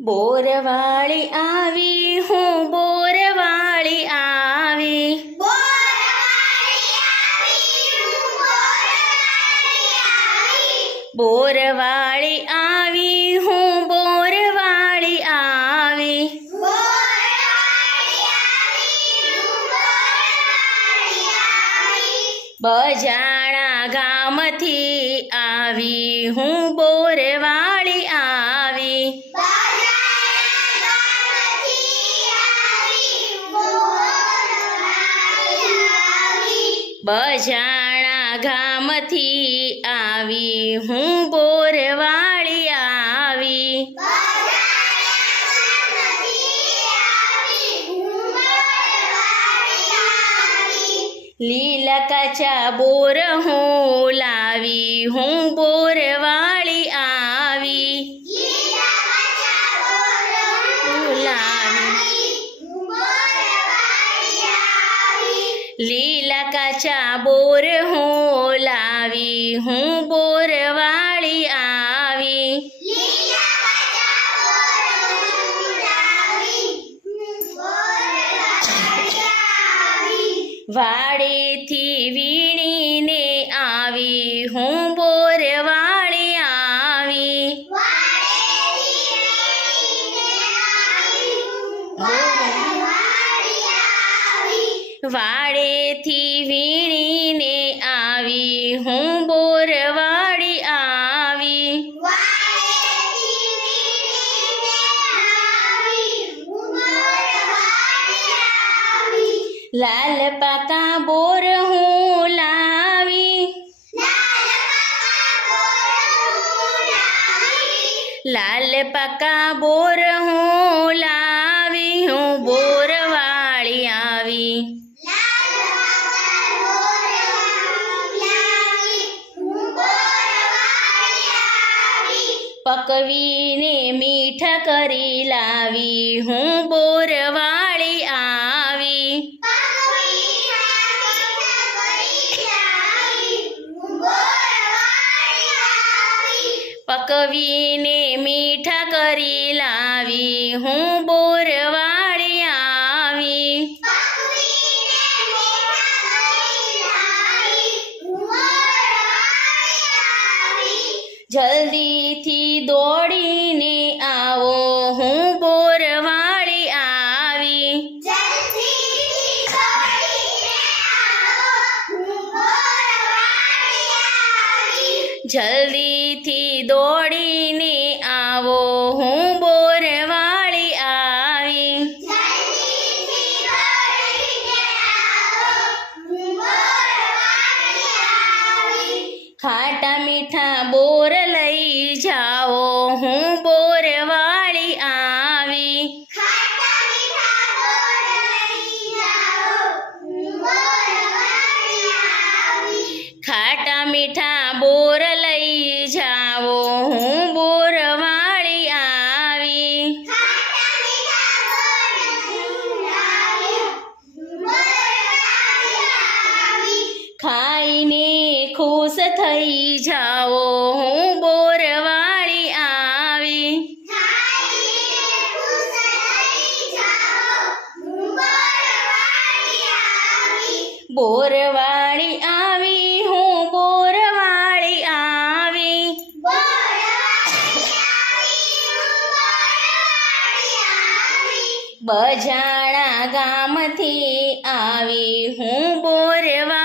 બોરવાળી આવી હું બોરવાળી આવી બોરવાળી આવી હું બોરવાળી આવી બજાણા ગામથી આવી હું બોરવાળી આવી બજાણા ગામથી આવી હું બોરવાળી આવી લીલા કાચા બોર હું લાવી હું બોરવાળી આવી લીલા કાચા બોર હું લાવી હું બોરવાળી આવી વાડેથી વીણીને આવી હું બોરવાળી આવી વાડેથી વીણીને આવી હું બોરવાળી આવી લાલ પાકા બોર હું લાવી લાલ પાકા બોર હું લાવી હું બોરવાળી આવી પકવીને મીઠા કરી લાવી હું બોરવાળી આવી પકવીને મીઠા કરી લાવી હું બોરવાળી આવી જલ્દીથી દોડીને આવો હું બોરવાળી આવી જલ્દીથી દોડીને આવો હું બોરવાળી આવી ખાટા મીઠા બોર લઈ જાઓ હું બોરવાળી આવી ખાટા મીઠા બોર લઈ જાઓ હું બોરવાળી આવી ખાઈને ખુશ થઈ જાઓ હું બોરવાળી આવી બોરવાળી આવી હું બોરવાળી આવી બજાણા ગામથી આવી હું બોરવાળી